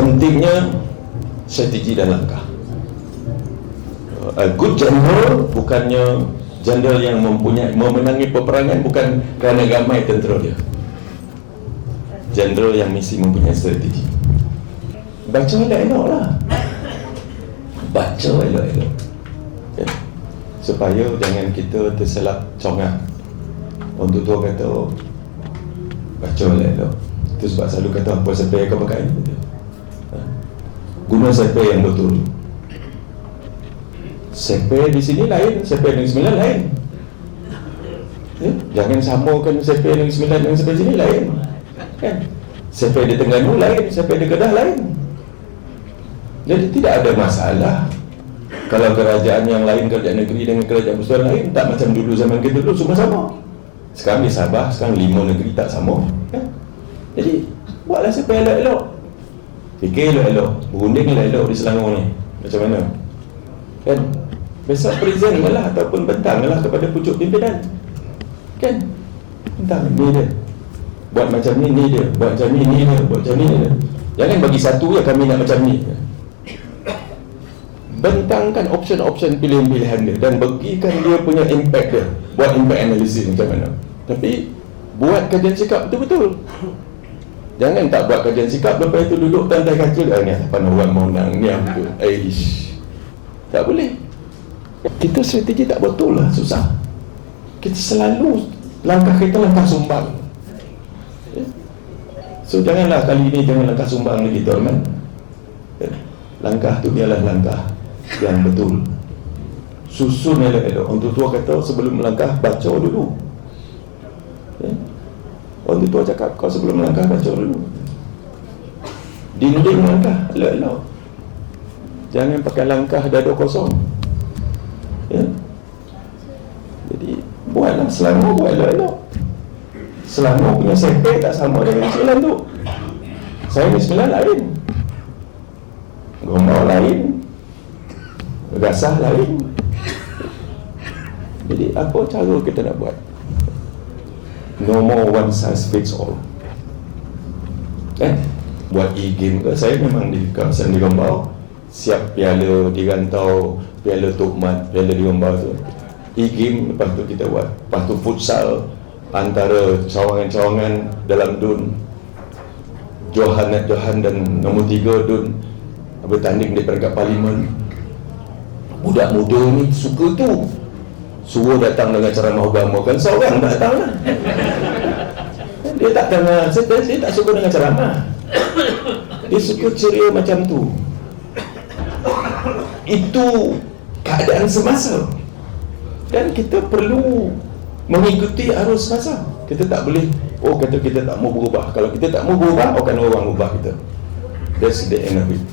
pentingnya strategi dan langkah. A good general bukannya general yang memenangi peperangan bukan kerana ramai tentera dia. General yang mesti mempunyai strategi. Baca elok-elok lah. Baca elok-elok. Okay. Supaya jangan kita terselap congat. Orang tua kata, baca elok-elok. Itu sebab selalu kata, apa siapa yang kau pakai? Guna siapa yang betul. Siapa di sini lain, siapa yang Negeri Sembilan lain. Ya? Jangan samakan siapa yang Negeri Sembilan dengan siapa sini lain. Kan? Siapa di Terengganu lain, siapa di Kedah lain. Jadi tidak ada masalah kalau kerajaan yang lain, kerajaan negeri dengan kerajaan persatuan lain tak macam dulu zaman kita dulu semua sama. Sekarang di Sabah, sekarang 5 negeri tak sama. Kan? Jadi buatlah siapa yang elok-elok. Fikir elok-elok, berunding elok-elok di Selangor ni. Macam mana? Kan? Besok present lah ataupun bentang lah kepada pucuk pimpinan. Kan? Bentang ni dia. Buat macam ni dia. Buat macam ni dia. Buat macam ni dia. Jangan bagi satu ya kami nak macam ni. Bentangkan option-option pilihan-pilihan dia dan bagikan dia punya impact dia. Buat impact analysis macam mana. Tapi buat kajian sikap betul-betul. Jangan tak buat kajian sikap, lepas itu duduk tantai kaca ni apa orang monang ni apa. Tak boleh. Kita strategi tak betul lah, susah. Kita selalu langkah kita langkah sumbang. So janganlah kali ini jangan langkah sumbang lagi tuan-tuan. Langkah tu biarlah langkah yang betul. Susun elok-elok. Orang tua kata sebelum melangkah baca dulu. Orang tua cakap kau sebelum melangkah baca dulu. Dinding melangkah elok-elok. Jangan pakai langkah dada kosong. Ya. Jadi buatlah Selangor buat elok-elok. Selangor punya sepek tak sama dengan Sembilan tu. Saya ni Sembilan lain, Gombau lain, Gasah lain. Jadi apa cara kita nak buat? No more one size fits all. Buat e-game ke? Saya memang di kawasan di Gombau siap piala di Rantau, piala Tukmat, piala di Gombau tu. E-game, lepas tu kita buat. Lepas tu futsal antara cawangan-cawangan dalam DUN, Johan dan nombor 3 DUN bertanding di peringkat parlimen. Budak muda ni suka tu, suruh datang dengan ceramah agama, kan seorang datang lah. Dia tak dengar, dia tak suka dengan ceramah, dia suka ceria macam tu. Itu keadaan semasa dan kita perlu mengikuti arus masa. Kita tak boleh kata kita tak mau berubah. Kalau kita tak mau berubah, akan orang ubah kita. That's the end of it.